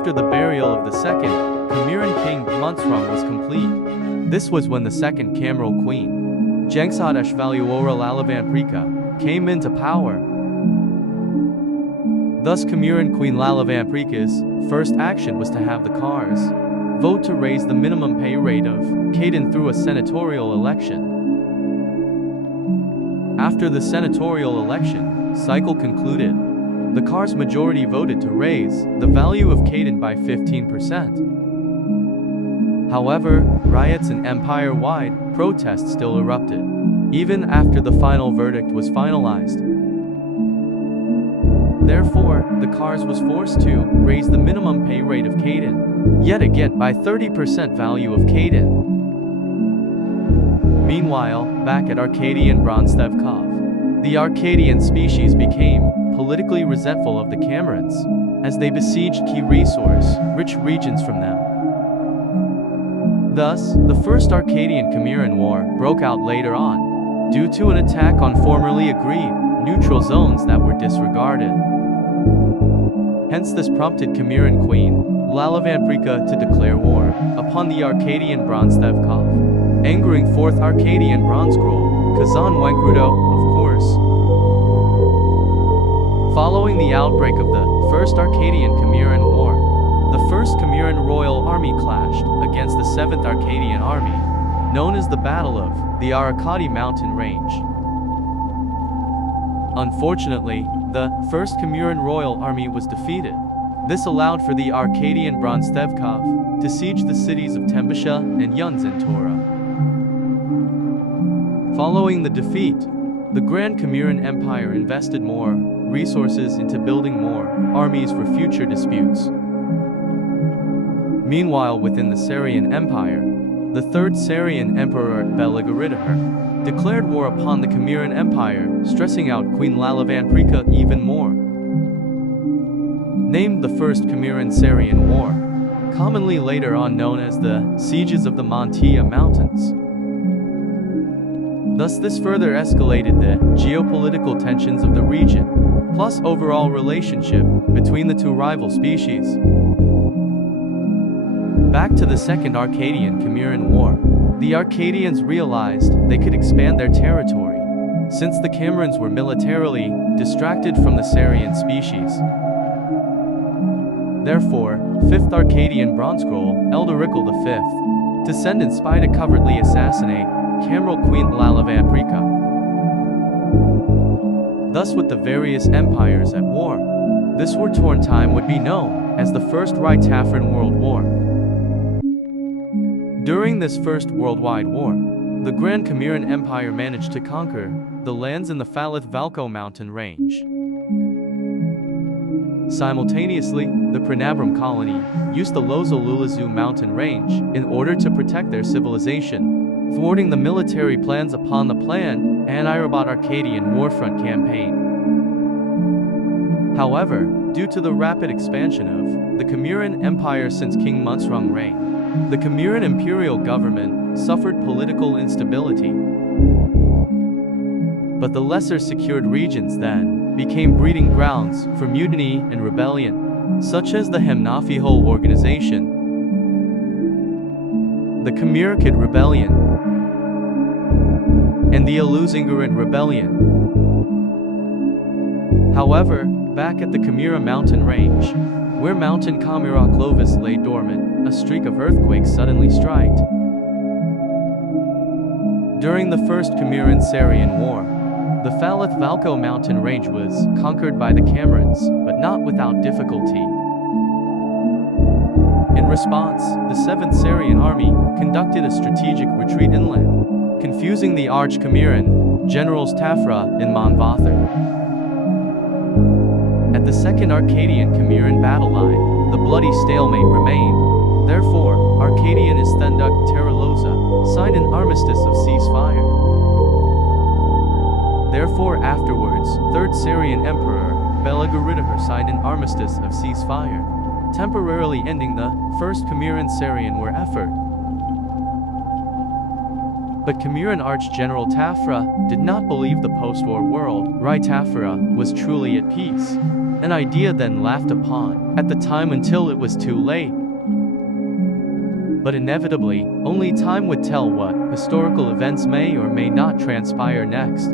After the burial of the second Kamiran king Munsrung was complete, this was when the second Kamiral queen, Jengsadeshvaluora Lalavamprika, came into power. Thus Kamiran Queen Lalavamprika's first action was to have the Kars vote to raise the minimum pay rate of Kaden through a senatorial election. After the senatorial election cycle concluded, the Kars majority voted to raise the value of Kaden by 15%. However, riots and empire-wide protests still erupted, even after the final verdict was finalized. Therefore, the Kars was forced to raise the minimum pay rate of Kaden, yet again by 30% value of Kaden. Meanwhile, back at Arcadian Bronstevkov, the Arcadian species became politically resentful of the Kamirans, as they besieged key resource-rich regions from them. Thus, the First Arcadian Kamiran War broke out later on, due to an attack on formerly agreed neutral zones that were disregarded. Hence this prompted Kamiran Queen Lalavamprika to declare war upon the Arcadian Bronstevkov, angering 4th Arcadian Bronze Scroll, Kazan Wenkrudo, of course. Following the outbreak of the First Arcadian Kamiran War, the 1st Kamiran Royal Army clashed against the 7th Arcadian Army, known as the Battle of the Arakati Mountain Range. Unfortunately, the 1st Kamiran Royal Army was defeated. This allowed for the Arcadian Bronstevkov to siege the cities of Tembisha and Yunzentora. Following the defeat, the Grand Kamiran Empire invested more resources into building more armies for future disputes. Meanwhile, within the Sarian Empire, the 3rd Sarian Emperor Belagoridahar declared war upon the Kamiran Empire, stressing out Queen Lalavamprika even more. Named the First Kamiran Sarian War, commonly later on known as the Sieges of the Mantia Mountains. Thus this further escalated the geopolitical tensions of the region, plus overall relationship between the two rival species. Back to the Second Arcadian Kamiran War, the Arcadians realized they could expand their territory, since the Kamirans were militarily distracted from the Sarian species. Therefore, 5th Arcadian Bronze Scroll, Eldorickel V, descendant spy to covertly assassinate Kamiral Queen Lalavamprika. Thus with the various empires at war, this war-torn time would be known as the First Rite-Tafran World War. During this First Worldwide War, the Grand Kamiran Empire managed to conquer the lands in the Falith-Valko mountain range. Simultaneously, the Pranabram colony used the Lozo-Lulazu mountain range in order to protect their civilization, thwarting the military plans upon the planned Anirabat Arcadian warfront campaign. However, due to the rapid expansion of the Kamiran Empire since King Munsrung reign, the Kamiran imperial government suffered political instability. But the lesser secured regions then became breeding grounds for mutiny and rebellion, such as the Hemnafihol organization, the Kamirakid Rebellion, and the Aluzingaran Rebellion. However, back at the Kamira mountain range, where Mountain Kamiraklovis lay dormant, a streak of earthquakes suddenly struck. During the First Kamiran Sarian War, the Falith-Valko mountain range was conquered by the Kamirans, but not without difficulty. In response, the 7th Sarian Army conducted a strategic retreat inland, confusing the Arch-Kamiran generals Tafra and Monvather. At the Second Arcadian Kamiran battle line, the bloody stalemate remained. Therefore, Arcadian Istenduk Teraloza signed an armistice of ceasefire. Therefore, afterwards, 3rd Sarian Emperor Belagoridahar signed an armistice of ceasefire, temporarily ending the First Kamiran Sarian War effort. But Kamiran Arch-General Tafra did not believe the post-war world, right? Tafra was truly at peace. An idea then laughed upon at the time until it was too late. But inevitably, only time would tell what historical events may or may not transpire next.